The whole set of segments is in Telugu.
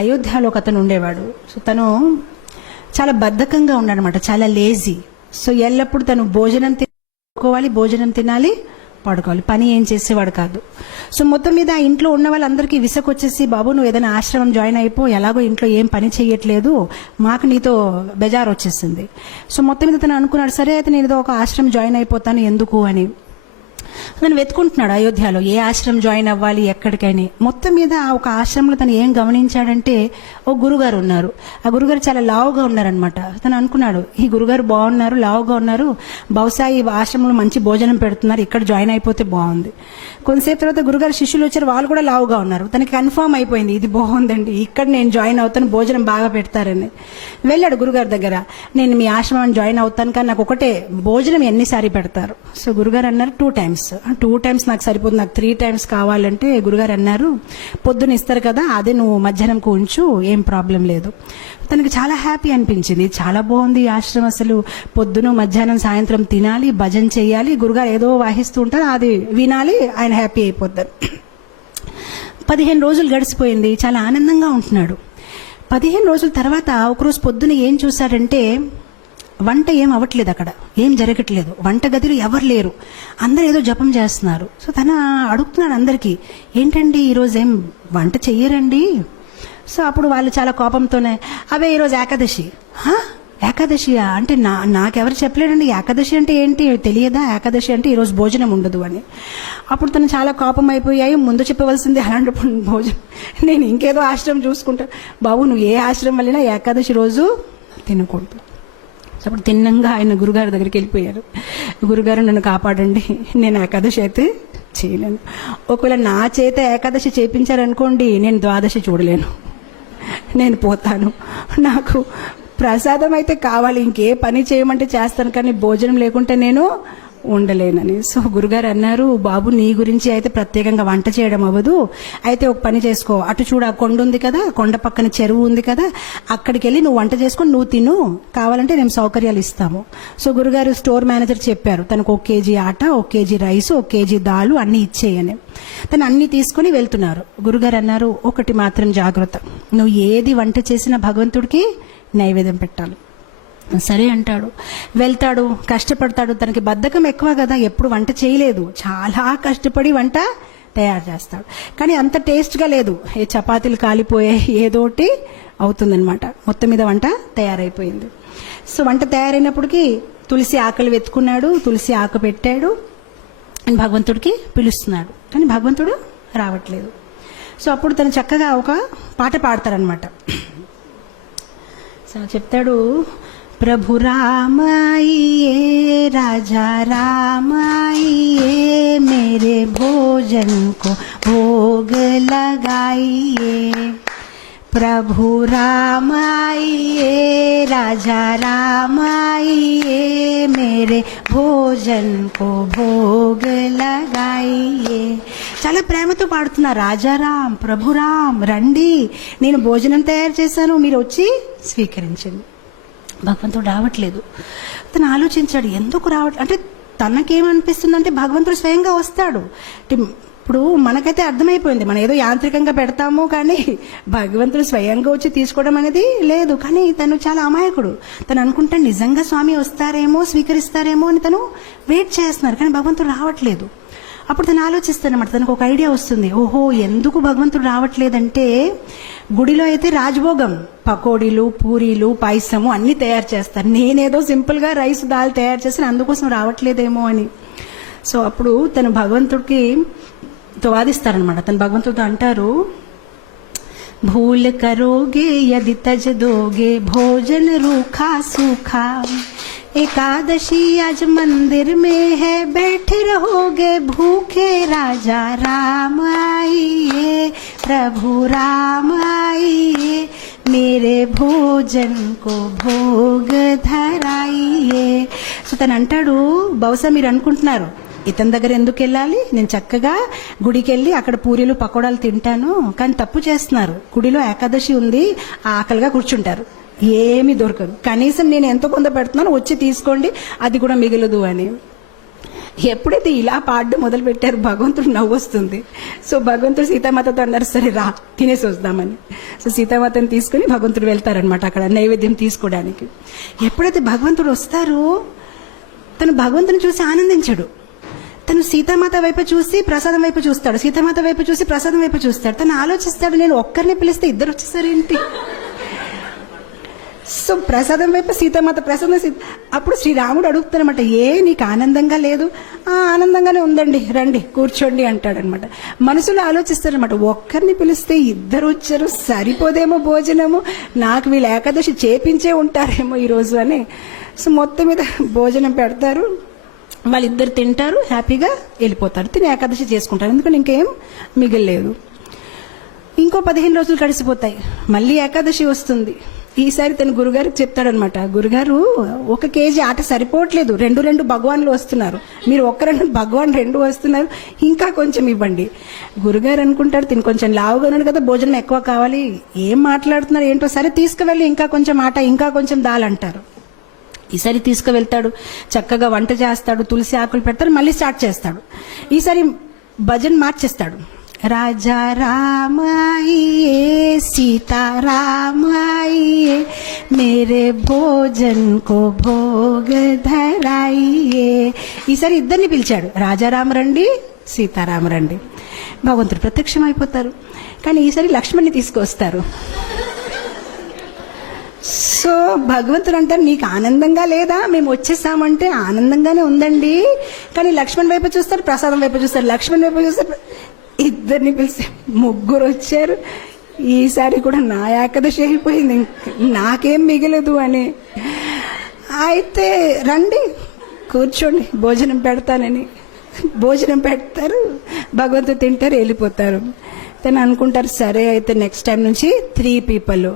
అయోధ్యలో ఒక అతను ఉండేవాడు. సో తను చాలా బద్ధకంగా ఉన్నాడనమాట, చాలా లేజీ. సో ఎల్లప్పుడు తను భోజనం తినుకోవాలి, భోజనం తినాలి, పడుకోవాలి, పని ఏం చేసేవాడు కాదు. సో మొత్తం మీద ఆ ఇంట్లో ఉన్న వాళ్ళందరికీ విసుకొచ్చేసి, బాబు నువ్వు ఏదైనా ఆశ్రమం జాయిన్ అయిపో, ఎలాగో ఇంట్లో ఏం పని చేయట్లేదు, మాకు నీతో బెజార్ వచ్చేసింది. సో మొత్తం మీద తను అనుకున్నాడు, సరే అయితే నేను ఏదో ఒక ఆశ్రమం జాయిన్ అయిపోతాను ఎందుకు అని. తను వెతుకుంటున్నాడు అయోధ్యలో ఏ ఆశ్రమం జాయిన్ అవ్వాలి ఎక్కడికని. మొత్తం మీద ఒక ఆశ్రమంలో తను ఏం గమనించాడంటే, ఓ గురుగారు ఉన్నారు. ఆ గురుగారు చాలా లావుగా ఉన్నారనమాట. తను అనుకున్నాడు, ఈ గురుగారు బాగున్నారు, లావుగా ఉన్నారు, బహుశా ఈ ఆశ్రమంలో మంచి భోజనం పెడుతున్నారు, ఇక్కడ జాయిన్ అయిపోతే బాగుంది. కొంతసేపు తర్వాత గురుగారు శిష్యులు వచ్చారు, వాళ్ళు కూడా లావుగా ఉన్నారు. తనకి కన్ఫర్మ్ అయిపోయింది, ఇది బాగుందండి, ఇక్కడ నేను జాయిన్ అవుతాను, భోజనం బాగా పెడతారని. వెళ్ళాడు గురుగారి దగ్గర, నేను మీ ఆశ్రమం జాయిన్ అవుతాను, కానీ నాకు ఒకటే, భోజనం ఎన్నిసారి పెడతారు? సో గురుగారు అన్నారు 2 times. 2 times నాకు సరిపోతుంది, నాకు 3 times కావాలంటే గురుగారు అన్నారు, పొద్దున ఇస్తారు కదా, అదే నువ్వు మధ్యాహ్నంకు ఉంచు, ఏం ప్రాబ్లం లేదు. తనకి చాలా హ్యాపీ అనిపించింది, చాలా బాగుంది ఈ ఆశ్రమం, అసలు పొద్దున మధ్యాహ్నం సాయంత్రం తినాలి, భజన చేయాలి, గురుగారు ఏదో వాహిస్తూ ఉంటారు, అది వినాలి, ఆయన హ్యాపీ అయిపోతారు. 15 రోజులు గడిచిపోయింది, చాలా ఆనందంగా ఉంటున్నాడు. 15 రోజుల తర్వాత ఒకరోజు పొద్దున ఏం చూశాడంటే, వంట ఏం అవ్వట్లేదు, అక్కడ ఏం జరగట్లేదు, వంట గదిలో ఎవరు లేరు, అందరు ఏదో జపం చేస్తున్నారు. సో తన అడుగుతున్నాడు అందరికీ, ఏంటండి ఈరోజు ఏం వంట చెయ్యరండి? సో అప్పుడు వాళ్ళు చాలా కోపంతోనే, అవే ఈరోజు ఏకాదశి. ఏకాదశియా అంటే నాకెవరు చెప్పలేడండి, ఏకాదశి అంటే ఏంటి తెలియదా, ఏకాదశి అంటే ఈరోజు భోజనం ఉండదు అని. అప్పుడు తను చాలా కోపం అయిపోయాయి, ముందు చెప్పవలసింది అలాంటప్పుడు భోజనం, నేను ఇంకేదో ఆశ్రమం చూసుకుంటాను. బాబు నువ్వు ఏ ఆశ్రమం వెళ్ళినా ఏకాదశి రోజు తినకూడదు. అప్పుడు తిన్నంగా ఆయన గురుగారి దగ్గరికి వెళ్ళిపోయారు. గురుగారు నన్ను కాపాడండి, నేను ఏకాదశి అయితే చేయలేను, ఒకవేళ నా చేత ఏకాదశి చేయించారనుకోండి, నేను ద్వాదశి చూడలేను, నేను పోతాను, నాకు ప్రసాదం అయితే కావాలి, ఇంకే పని చేయమంటే చేస్తాను, కానీ భోజనం లేకుంటే నేను ఉండలేనని. సో గురుగారు అన్నారు, బాబు నీ గురించి అయితే ప్రత్యేకంగా వంట చేయడం అవ్వదు, అయితే ఒక పని చేసుకో, అటు చూడు ఆ కొండ ఉంది కదా, కొండ పక్కన చెరువు ఉంది కదా, అక్కడికి వెళ్ళి నువ్వు వంట చేసుకొని నువ్వు తిను, కావాలంటే మేము సౌకర్యాలు ఇస్తాము. సో గురుగారు స్టోర్ మేనేజర్ చెప్పారు, తనకు 1 kg ఆట, 1 kg రైస్, 1 kg దాలు అన్ని ఇచ్చేయని. తను అన్ని తీసుకుని వెళ్తున్నారు. గురుగారు అన్నారు, ఒకటి మాత్రం జాగ్రత్త, నువ్వు ఏది వంట చేసినా భగవంతుడికి నైవేద్యం పెట్టాలి. సరే అంటాడు, వెళ్తాడు, కష్టపడతాడు. తనకి బద్ధకం ఎక్కువ కదా, ఎప్పుడు వంట చేయలేదు, చాలా కష్టపడి వంట తయారు చేస్తాడు, కానీ అంత టేస్ట్గా లేదు, ఏ చపాతీలు కాలిపోయాయి, ఏదోటి అవుతుందనమాట. మొత్తం మీద వంట తయారైపోయింది. సో వంట తయారైనప్పటికీ తులసి ఆకులు వెతుకున్నాడు, తులసి ఆకు పెట్టాడు, భగవంతుడికి పిలుస్తున్నాడు, కానీ భగవంతుడు రావట్లేదు. సో అప్పుడు తను చక్కగా ఒక పాట పాడతారనమాట. సో చెప్తాడు, प्रभु राम आइए, राजा राम आइए, मेरे भोजन को भोग लगाइए। प्रभु राम आइए, राजा राम आइए, मेरे भोजन को भोग लगाइए. చాలా ప్రేమతో పాడుతున్నా, రాజారాం ప్రభురాం రండి, నేను భోజనం తయారు చేశాను, మీరు వచ్చి స్వీకరించండి. భగవంతుడు రావట్లేదు. తను ఆలోచించాడు, ఎందుకు అంటే తనకేమనిపిస్తుందంటే భగవంతుడు స్వయంగా వస్తాడు. ఇప్పుడు మనకైతే అర్థమైపోయింది, మనం ఏదో యాంత్రికంగా పెడతాము, కానీ భగవంతుడు స్వయంగా వచ్చి తీసుకోవడం అనేది లేదు. కానీ తను చాలా అమాయకుడు, తను అనుకుంటాడు నిజంగా స్వామి వస్తారేమో, స్వీకరిస్తారేమో అని తను వెయిట్ చేస్తున్నారు, కానీ భగవంతుడు రావట్లేదు. అప్పుడు తను ఆలోచిస్తానమాట, తనకు ఒక ఐడియా వస్తుంది, ఓహో ఎందుకు భగవంతుడు రావట్లేదంటే, గుడిలో అయితే రాజభోగం, పకోడీలు, పూరీలు, పాయసము అన్నీ తయారు చేస్తారు, నేనేదో సింపుల్గా రైస్ దాల్ తయారు చేస్తాను, అందుకోసం రావట్లేదేమో అని. సో అప్పుడు తను భగవంతుడికి వాదిస్తారనమాట. తను భగవంతుడితో అంటారు, భూల్ కరోగే యది తజ్ దోగే భోజన రూఖా సూఖా, एकादशी आज मंदिर में है, बैठे रहोगे भूखे, राजा राम आइए, प्रभु राम आइए, मेरे भोजन को भोग धराइए. సో తను అంటాడు, బహుశా మీరు అనుకుంటున్నారు ఇతని దగ్గర ఎందుకు వెళ్ళాలి, నేను చక్కగా గుడికి వెళ్ళి అక్కడ పూరీలు పకోడాలు తింటాను, కానీ తప్పు చేస్తున్నారు, గుడిలో ఏకాదశి ఉంది, ఆకలిగా కూర్చుంటారు, ఏమీ దొరకదు, కనీసం నేను ఎంతో కొంత పెడుతున్నాను, వచ్చి తీసుకోండి, అది కూడా మిగలదు అని. ఎప్పుడైతే ఇలా పాడడం మొదలు పెట్టారు భగవంతుడు నవ్వు వస్తుంది. సో భగవంతుడు సీతామాతతో అన్నారు, సరే రా తినేసి వద్దామని. సో సీతామాతని తీసుకుని భగవంతుడు వెళ్తారనమాట అక్కడ నైవేద్యం తీసుకోవడానికి. ఎప్పుడైతే భగవంతుడు వస్తారో తను భగవంతుని చూసి ఆనందించడు. తను సీతామాత వైపు చూసి ప్రసాదం వైపు చూస్తాడు, సీతామాత వైపు చూసి ప్రసాదం వైపు చూస్తాడు. తను ఆలోచిస్తాడు, నేను ఒక్కరిని పిలిస్తే ఇద్దరు వచ్చేసారేంటి. సో ప్రసాదం వైపు సీతామాత, ప్రసాదం అప్పుడు శ్రీరాముడు అడుగుతారనమాట, నీకు ఆనందంగా లేదు? ఆనందంగానే ఉందండి, రండి కూర్చోండి అంటాడనమాట. మనసులో ఆలోచిస్తారనమాట, ఒక్కరిని పిలిస్తే ఇద్దరు వచ్చారు, సరిపోదేమో భోజనము, నాకు వీళ్ళు ఏకాదశి చేపించే ఉంటారేమో ఈరోజు అని. సో మొత్తం మీద భోజనం పెడతారు, వాళ్ళిద్దరు తింటారు, హ్యాపీగా వెళ్ళిపోతారు, తిని ఏకాదశి చేసుకుంటారు. ఎందుకంటే ఇంకేం మిగిలేదు. ఇంకో 15 రోజులు గడిచిపోతాయి, మళ్ళీ ఏకాదశి వస్తుంది. ఈసారి తన గురుగారికి చెప్తాడనమాట, గురుగారు 1 కేజీ ఆట సరిపోవట్లేదు, 2 భగవాన్లు వస్తున్నారు, మీరు 1 భగవాన్ 2 వస్తున్నారు, ఇంకా కొంచెం ఇవ్వండి. గురుగారు అనుకుంటారు, తిని కొంచెం లావుగా ఉన్నాడు కదా, భోజనం ఎక్కువ కావాలి, ఏం మాట్లాడుతున్నారు ఏంటో, సరే తీసుకువెళ్ళి ఇంకా కొంచెం ఆట, ఇంకా కొంచెం దాలంటారు. ఈసారి తీసుకువెళ్తాడు, చక్కగా వంట చేస్తాడు, తులసి ఆకులు పెడతాడు, మళ్ళీ స్టార్ట్ చేస్తాడు. ఈసారి భజన్ మార్చేస్తాడు. రాజా రామాయే సీతా రామాయే మేరే భోజన్ కో భోగ ధరాయే. ఈసారి ఇద్దరిని పిలిచాడు, రాజారామ రండి, సీతారామ రండి. భగవంతుడు ప్రత్యక్షం అయిపోతారు. కానీ ఈసారి లక్ష్మణ్ని తీసుకొస్తారు. సో భగవంతుడు అంటారు, నీకు ఆనందంగా లేదా? మేము వచ్చేసామంటే ఆనందంగానే ఉందండి, కానీ లక్ష్మణ్ వైపు చూస్తారు, ప్రసాదం వైపు చూస్తారు, లక్ష్మణ్ వైపు చూస్తారు. ఇద్దరిని పిలిస్తే 3 వచ్చారు. ఈసారి కూడా నా ఏకాదశి అయిపోయింది, నాకేం మిగలదు అని. అయితే రండి కూర్చోండి, భోజనం పెడతానని భోజనం పెడతారు, భగవంతుడు తింటారు, వెళ్ళిపోతారు. తను అనుకుంటారు, సరే అయితే నెక్స్ట్ టైం నుంచి 3 పీపుల్.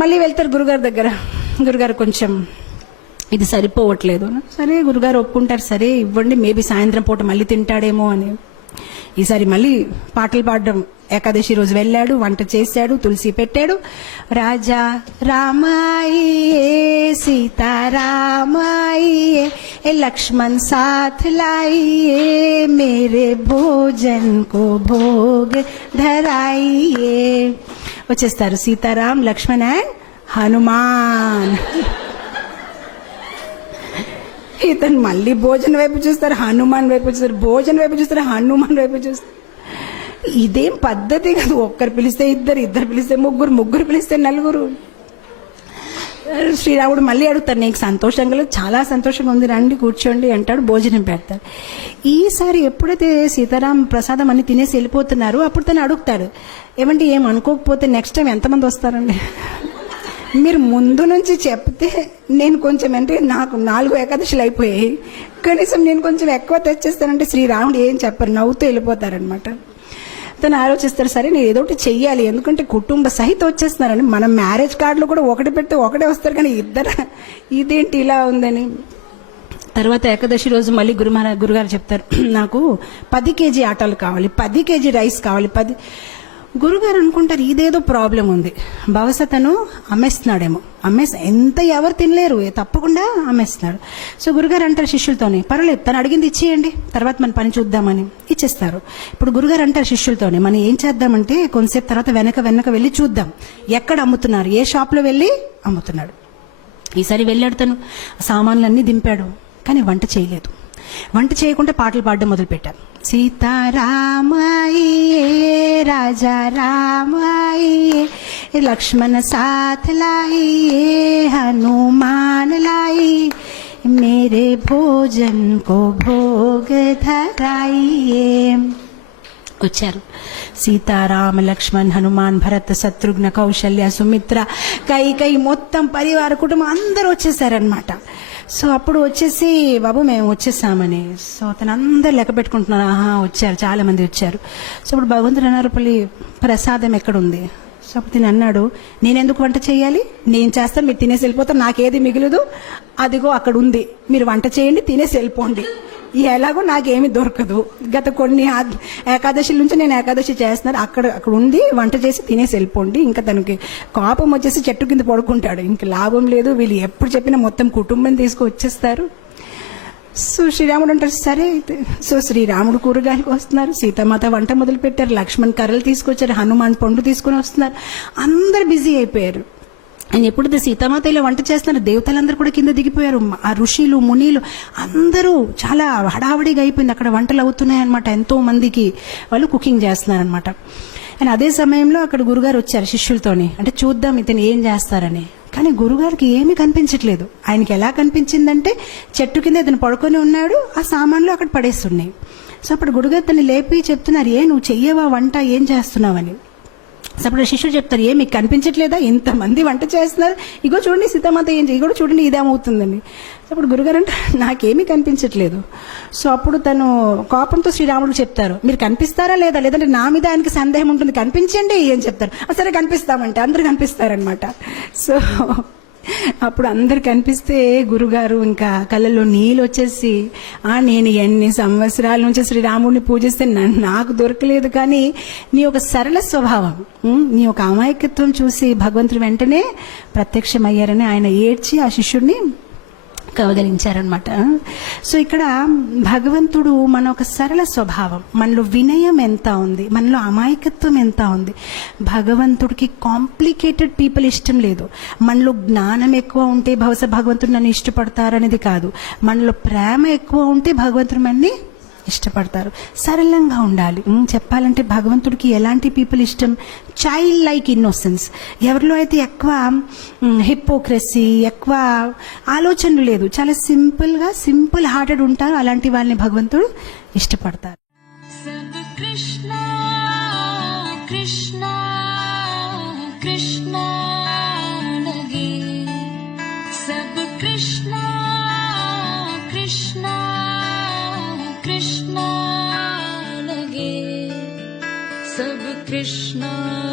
మళ్ళీ వెళ్తారు గురుగారి దగ్గర, గురుగారు కొంచెం ఇది సరిపోవట్లేదు. సరే గురుగారు ఒప్పుకుంటారు, సరే ఇవ్వండి, మేబీ సాయంత్రం పూట మళ్ళీ తింటాడేమో అని. ఈసారి మళ్ళీ పాటలు పాడడం, ఏకాదశి రోజు వెళ్ళాడు, వంట చేశాడు, తులసి పెట్టాడు. రాజా రామాయే సీతారామాయే లక్ష్మణ్ సాథ్ లాయియే మేరే భోజన్ కో భోగ్ ధరాయియే. వచ్చేస్తారు సీతారాం, లక్ష్మణ్ అండ్ హనుమాన్. ఇతను మళ్ళీ భోజనం వైపు చూస్తారు, హనుమాన్ వైపు చూస్తారు, భోజనం వైపు చూస్తారు, హనుమాన్ వైపు చూస్తారు. ఇదేం పద్ధతి కాదు. ఒక్కరు పిలిస్తే ఇద్దరు, ఇద్దరు పిలిస్తే ముగ్గురు, ముగ్గురు పిలిస్తే నలుగురు. శ్రీరాముడు మళ్ళీ అడుగుతారు, నీకు సంతోషంగా లేదు? చాలా సంతోషంగా ఉంది, రండి కూర్చోండి అంటాడు, భోజనం పెడతాడు. ఈసారి ఎప్పుడైతే సీతారాం ప్రసాదం అన్ని తినేసి వెళ్ళిపోతున్నారు, అప్పుడు తను అడుగుతాడు, ఏమంటే ఏం అనుకోకపోతే నెక్స్ట్ టైం ఎంతమంది వస్తారండి? మీరు ముందు నుంచి చెప్తే నేను కొంచెం, అంటే నాకు 4 ఏకాదశులు అయిపోయాయి, కనీసం నేను కొంచెం ఎక్కువ తెచ్చేస్తానంటే శ్రీరాముడు ఏం చెప్పరు, నవ్వుతూ వెళ్ళిపోతారనమాట. తను ఆలోచిస్తారు, సరే నేను ఏదో ఒకటి చెయ్యాలి, ఎందుకంటే కుటుంబ సహితం వచ్చేస్తున్నారని. మనం మ్యారేజ్ కార్డులో కూడా ఒకటి పెడితే ఒకటే వస్తారు, కానీ ఇద్దరు ఇదేంటి ఇలా ఉందని. తర్వాత ఏకాదశి రోజు మళ్ళీ గురుగారు చెప్తారు, నాకు 10 కేజీ ఆటలు కావాలి, 10 కేజీ రైస్ కావాలి. గురుగారు అనుకుంటారు, ఇదేదో ప్రాబ్లం ఉంది, బహుశా తను అమ్మేస్తున్నాడేమో, ఎంత ఎవరు తినలేరు, తప్పకుండా అమ్మేస్తున్నాడు. సో గురుగారు అంటారు శిష్యులతోనే, పర్వాలేదు తను అడిగింది ఇచ్చేయండి, తర్వాత మన పని చూద్దామని ఇచ్చేస్తారు. ఇప్పుడు గురుగారు అంటారు శిష్యులతోనే, మనం ఏం చేద్దామంటే కొంతసేపు తర్వాత వెనక వెళ్ళి చూద్దాం, ఎక్కడ అమ్ముతున్నారు, ఏ షాప్లో వెళ్ళి అమ్ముతున్నాడు. ఈసారి వెళ్ళాడు, తను సామాన్లన్నీ దింపాడు, కానీ వంట చేయలేదు. వంట చేయకుండా పాటలు పాడడం మొదలుపెట్టారు. సీతారామాయే రాజా రామాయే లక్ష్మణ సాథ్ లాయియే హనుమాన్ లాయి మేరే భోజన్ కో భోగ ధరాయియే. వచ్చారు సీతారామ లక్ష్మణ్ హనుమాన్ భరత్ శత్రుఘ్న కౌశల్య సుమిత్ర కైకేయి మొత్తం పరివార కుటుంబం అందరూ వచ్చేసారనమాట. సో అప్పుడు వచ్చేసి, బాబు మేము వచ్చేసామని. సో అతను అందరు లెక్క పెట్టుకుంటున్నారు, వచ్చారు, చాలా మంది వచ్చారు. సో ఇప్పుడు భగవంతుడు అన్నారు, ప్రసాదం ఎక్కడుంది? సో అప్పుడు తిని అన్నాడు, నేనెందుకు వంట చేయాలి, నేను చేస్తాను, మీరు తినేసి వెళ్ళిపోతారు, నాకేది మిగిలదు, అదిగో అక్కడ ఉంది, మీరు వంట చేయండి, తినేసి వెళ్ళిపోండి, ఎలాగో నాకేమి దొరకదు, గత కొన్ని ఏకాదశి నుంచి నేను ఏకాదశి చేస్తున్నాను, అక్కడ ఉంది, వంట చేసి తినేసి వెళ్ళిపోండి. ఇంకా తనకి కోపం వచ్చేసి చెట్టు కింద పడుకుంటాడు, ఇంక లాభం లేదు, వీళ్ళు ఎప్పుడు చెప్పినా మొత్తం కుటుంబం తీసుకు వచ్చేస్తారు. సో శ్రీరాముడు అంటారు సరే అయితే. సో శ్రీరాముడు కూరగాయలు వస్తున్నారు, సీతామాత వంట మొదలు పెట్టారు, లక్ష్మణ్ కర్రలు తీసుకొచ్చారు, హనుమాన్ పండు తీసుకొని వస్తున్నారు, అందరు బిజీ అయిపోయారు. ఆయన ఎప్పుడైతే సీతామాత ఇలా వంట చేస్తున్నారు, దేవతలందరూ కూడా కింద దిగిపోయారు, ఆ ఋషులు మునిలు అందరూ చాలా హడావడిగా అయిపోయింది. అక్కడ వంటలు అవుతున్నాయి అనమాట, ఎంతో మందికి వాళ్ళు కుకింగ్ చేస్తున్నారనమాట. అండ్ అదే సమయంలో అక్కడ గురుగారు వచ్చారు శిష్యులతోని, అంటే చూద్దాం ఇతను ఏం చేస్తారని. కానీ గురుగారికి ఏమీ కనిపించట్లేదు. ఆయనకి ఎలా కనిపించిందంటే చెట్టు కింద ఇతను పడుకొని ఉన్నాడు, ఆ సామాన్లు అక్కడ పడేస్తున్నాయి. సో అప్పుడు గురుగారు తను లేపి చెప్తున్నారు, నువ్వు చెయ్యవా వంట, ఏం చేస్తున్నావని. సో అప్పుడు శిష్యుడు చెప్తారు, మీకు కనిపించట్లేదా, ఇంతమంది వంట చేస్తున్నారు, ఇగో చూడండి సీతామాత ఏం చేయి, ఇగో చూడండి ఇదేమవుతుందని. అప్పుడు గురుగారు అంటే నాకేమీ కనిపించట్లేదు. సో అప్పుడు తను కోపంతో శ్రీరాముడు చెప్తారు, మీరు కనిపిస్తారా లేదా, లేదంటే నా మీద ఆయనకి సందేహం ఉంటుంది, కనిపించండి అని చెప్తారు. సరే కనిపిస్తామంటే అందరు కనిపిస్తారనమాట. సో అప్పుడు అందరు కనిపిస్తే గురుగారు ఇంకా కళ్ళల్లో నీళ్ళు వచ్చేసి, నేను ఎన్ని సంవత్సరాల నుంచి శ్రీరాముడిని పూజిస్తే నాకు దొరకలేదు, కానీ నీ ఒక సరళ స్వభావం, నీ ఒక అమాయకత్వం చూసి భగవంతుడు వెంటనే ప్రత్యక్షమయ్యారని ఆయన ఏడ్చి ఆ శిష్యుడిని కవగలించారనమాట. సో ఇక్కడ భగవంతుడు మన ఒక సరళ స్వభావం, మనలో వినయం ఎంత ఉంది, మనలో అమాయకత్వం ఎంత ఉంది. భగవంతుడికి కాంప్లికేటెడ్ పీపుల్ ఇష్టం లేదు. మనలో జ్ఞానం ఎక్కువ ఉంటే బహుశా భగవంతుడు నన్ను ఇష్టపడతారనేది కాదు, మనలో ప్రేమ ఎక్కువ ఉంటే భగవంతుడు మనని ఇష్టపడతారు. సరళంగా ఉండాలి. చెప్పాలంటే భగవంతుడికి ఎలాంటి పీపుల్ ఇష్టం, చైల్డ్ లైక్ ఇన్నోసెన్స్. ఎవరిలో అయితే ఎక్కువ హిపోక్రసీ, ఎక్కువ ఆలోచనలు లేదు, చాలా సింపుల్గా సింపుల్ హార్టెడ్ ఉంటారు, అలాంటి వాళ్ళని భగవంతుడు ఇష్టపడతారు. सब कृष्णा